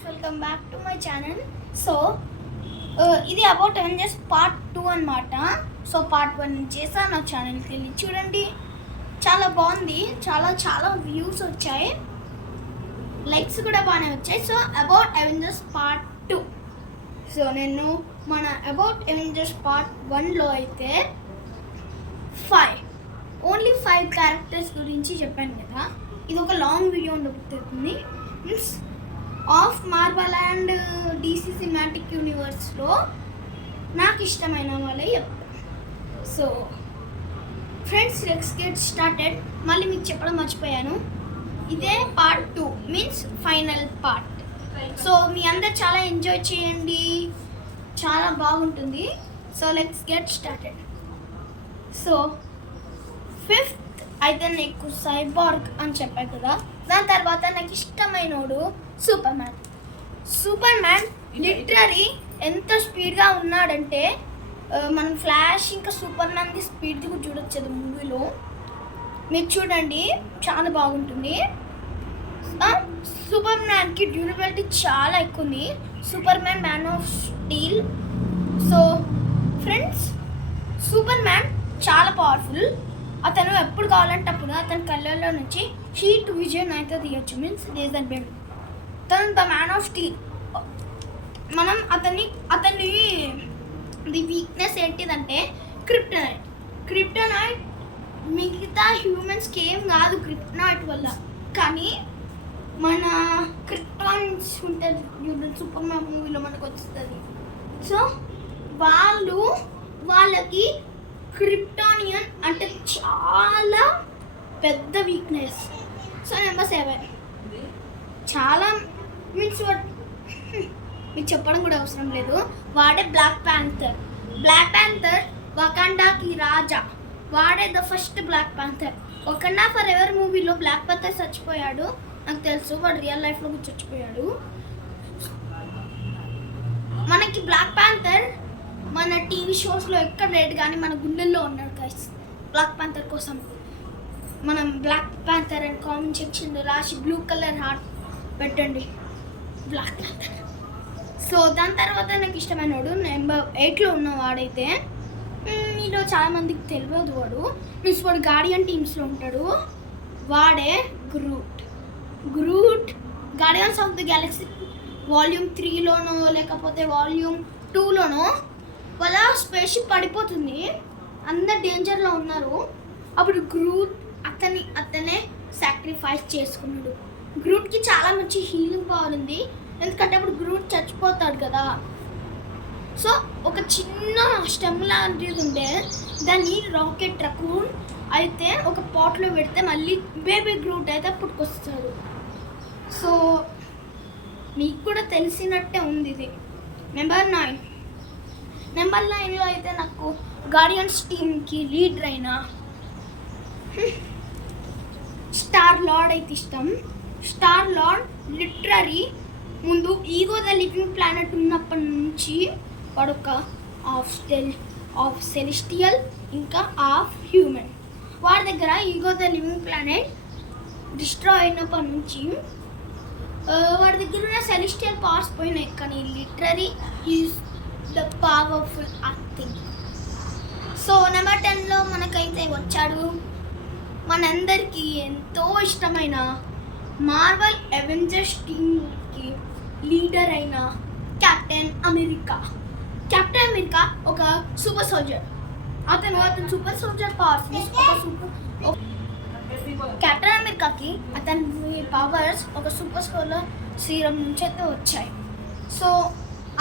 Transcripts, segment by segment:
Friends, welcome back to my channel. So ఇది about Avengers part 2 అనమాట. So part 1 చేసా నా ఛానల్కి వెళ్ళి చూడండి. చాలా బాగుంది, చాలా చాలా వ్యూస్ వచ్చాయి, లైక్స్ కూడా బాగానే వచ్చాయి. So about Avengers part 2. So నేను మన అబౌట్ అవెంజర్స్ పార్ట్ 1లో అయితే ఓన్లీ 5 క్యారెక్టర్స్ గురించి చెప్పాను కదా. ఇది ఒక లాంగ్ వీడియో ఉండబోతుంది. Means of Marvel and DC cinematic యూనివర్స్లో నాకు ఇష్టమైన వాళ్ళే చెప్తాను. So friends, let's get started. మళ్ళీ మీకు చెప్పడం మర్చిపోయాను, ఇదే part 2 means final part. So మీ అందరు చాలా ఎంజాయ్ చేయండి, చాలా బాగుంటుంది. So let's get started. So 5th అయితే నాకు సైబార్గ్ అని చెప్పాను కదా. దాని తర్వాత నాకు ఇష్టమైనోడు సూపర్ మ్యాన్ లిటరరీ ఎంత స్పీడ్గా ఉన్నాడంటే మనం ఫ్లాష్ ఇంకా సూపర్ మ్యాన్ది స్పీడ్ కూడా చూడొచ్చు అది మూవీలో. మీరు చూడండి, చాలా బాగుంటుంది. సూపర్ మ్యాన్కి డ్యూరబిలిటీ చాలా ఎక్కువ ఉంది. Super man of steel. So friends, super man చాలా పవర్ఫుల్. అతను ఎప్పుడు కావాలంటే అప్పుడు అతని కళ్ళల్లో నుంచి హీట్ విజన్ అయితే తీయచ్చు. Means laser beam. తను ద మ్యాన్ ఆఫ్ స్టీల్. మనం అతని వీక్నెస్ ఏంటిదంటే క్రిప్టోనైట్ మిగతా హ్యూమన్స్కి ఏం కాదు క్రిప్టోనైట్ వల్ల. కానీ మన క్రిప్టాన్స్ ఉంటుంది సూపర్ మ్యాన్ మూవీలో మనకు వస్తుంది. సో వాళ్ళకి క్రిప్టానియన్ అంటే చాలా పెద్ద వీక్నెస్. సో నెంబర్ 7 చాలా మీన్స్ మీకు చెప్పడం కూడా అవసరం లేదు, వాడే బ్లాక్ ప్యాంథర్ వకాండాకి రాజా. వాడే the first black panther. Wakanda forever మూవీలో బ్లాక్ ప్యాంథర్ చచ్చిపోయాడు, నాకు తెలుసు. వాడు రియల్ లైఫ్లో కూడా చచ్చిపోయాడు. మనకి బ్లాక్ ప్యాంథర్ మన టీవీ షోస్లో ఎక్కడ రేట్ కానీ మన గుండెల్లో ఉన్నాడు గైస్. బ్లాక్ ప్యాంథర్ కోసం మనం బ్లాక్ ప్యాంథర్ అండ్ కామెంట్ సెక్షన్లో రాసి బ్లూ కలర్ హార్ట్ పెట్టండి, బ్లాక్ ప్యాంథర్. సో దాని తర్వాత నాకు ఇష్టమైనవాడు నెంబర్ 8లో ఉన్నవాడైతే మీలో చాలామందికి తెలియదు. మీన్స్ వాడు గార్డియన్ టీమ్స్లో ఉంటాడు. వాడే Groot guardians of the galaxy volume 3లోనో లేకపోతే వాల్యూమ్ 2లోనో వాళ్ళ స్పేస్ షిప్ పడిపోతుంది, అందరు డేంజర్లో ఉన్నారు. అప్పుడు గ్రూట్ అతనే సాక్రిఫైస్ చేసుకున్నాడు. గ్రూట్కి చాలా మంచి హీలింగ్ పవర్ ఉంది, ఎందుకంటే అప్పుడు గ్రూట్ చచ్చిపోతాడు కదా. సో ఒక చిన్న స్టెమ్ లాంటిది ఉంటే దాన్ని రాకెట్ రకూన్ అయితే ఒక పాట్లో పెడితే మళ్ళీ బేబీ గ్రూట్ అయితే పుట్టుకొస్తాడు. సో మీకు కూడా తెలిసినట్టే ఉంది ఇది. నెంబర్ 9లో అయితే నాకు గార్డియన్స్ టీమ్కి లీడర్ అయిన స్టార్ లార్డ్ అయితే ఇష్టం. స్టార్ లార్డ్ లిటరరీ ముందు ఈగో ద లివింగ్ ప్లానెట్ ఉన్నప్పటి నుంచి వాడొక ఆఫ్ సెలెస్టియల్ ఇంకా ఆఫ్ హ్యూమన్. వాడి దగ్గర Ego the living planet destroy అయినప్పటి నుంచి వాడి దగ్గర ఉన్న సెలెస్టియల్ పవర్స్ పోయినాయి, కానీ literally is the powerful thing. So number 10లో మనకైతే వచ్చాడు మనందరికీ ఎంతో ఇష్టమైన మార్వెల్ అవెంజర్స్ టీమ్కి లీడర్ అయిన కెప్టెన్ అమెరికా ఒక సూపర్ సోల్జర్. అతను సూపర్ సోల్జర్ పవర్స్ కెప్టెన్ అమెరికాకి అతని పవర్స్ ఒక సూపర్ సోల్జర్ సీరం నుంచి అయితే వచ్చాయి. సో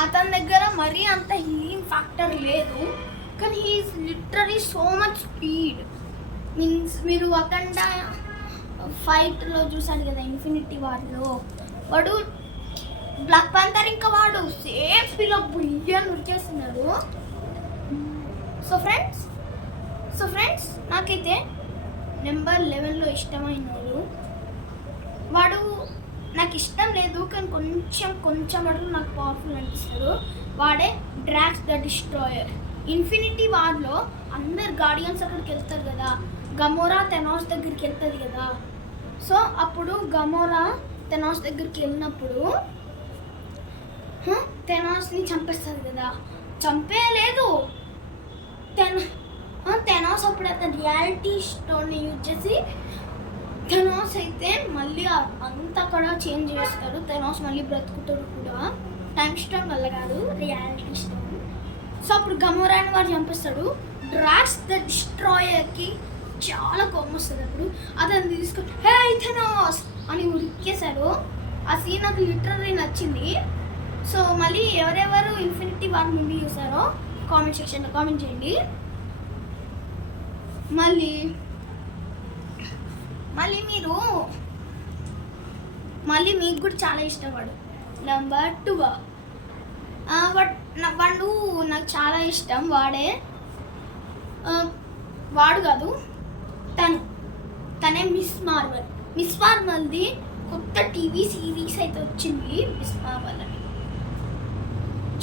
అతని దగ్గర మరీ అంత హీలింగ్ ఫ్యాక్టర్ లేదు, కానీ he's literally so much speed. Means మీరు వకాండా ఫైట్లో చూసాడు కదా, ఇన్ఫినిటీ వార్లో వాడు బ్లాక్ ప్యాంథర్ ఇంకా వాడు సేమ్ స్పీడ్లో బుయ్యని వచ్చేస్తున్నాడు. సో ఫ్రెండ్స్ నాకైతే నెంబర్ 11లో ఇష్టమైనవాడు. వాడు నాకు ఇష్టం లేదు, కానీ కొంచెం వాడు నాకు పవర్ఫుల్ అనిపిస్తాడు. వాడే డ్రాక్స్ ద డిస్ట్రాయర్. ఇన్ఫినిటీ వార్లో అందరు గార్డియన్స్ అక్కడికి వెళ్తారు కదా, గమోరా థెనాస్ దగ్గరికి వెళ్తుంది కదా. సో అప్పుడు గమోరా థెనాస్ దగ్గరికి వెళ్ళినప్పుడు థెనాస్ని చంపేస్తుంది కదా, చంపేయలేదు. థెనాస్ అప్పుడు అతను రియాలిటీ స్టోన్ని యూజ్ చేసి థెనాస్ అయితే మళ్ళీ అంతా కూడా చేంజ్ చేస్తాడు. థెనాస్ మళ్ళీ బ్రతుకుతాడు కూడా, టైమ్ స్టోన్ వల్ల కాదు, రియాలిటీ స్టోన్. సో అప్పుడు గమోరాని వాడు చంపేస్తాడు. డ్రాక్స్ ద డిస్ట్రాయర్కి చాలా కోపం వస్తుంది. అప్పుడు అతను తీసుకొని హే థెనాస్ అని ఉరికేశాడు. ఆ సీన్ నాకు లిటరల్లీ నచ్చింది. సో మళ్ళీ ఎవరెవరు ఇన్ఫినిటీ వార్ మూవీ చూసారో కామెంట్ సెక్షన్లో కామెంట్ చేయండి. మళ్ళీ మీకు కూడా చాలా ఇష్టపడు. నెంబర్ 2 వాడు నాకు చాలా ఇష్టం. వాడు కాదు, తనే మిస్ మార్వెల్ది కొత్త టీవీ సిరీస్ అయితే వచ్చింది. మిస్ మార్వెల్ అని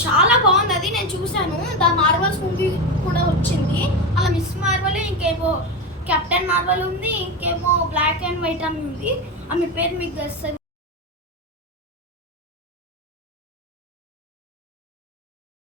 చాలా బాగుంది. అది నేను చూశాను. ద మార్వెల్స్ మూవీ కూడా వచ్చింది. అలా మిస్ మార్వెల్, ఇంకేమో కెప్టెన్ మార్వెల్ ఉంది, ఇంకేమో బ్లాక్ అండ్ వైట్ అని ఉంది. ఆమె పేరు మీకు తెలుస్తుంది.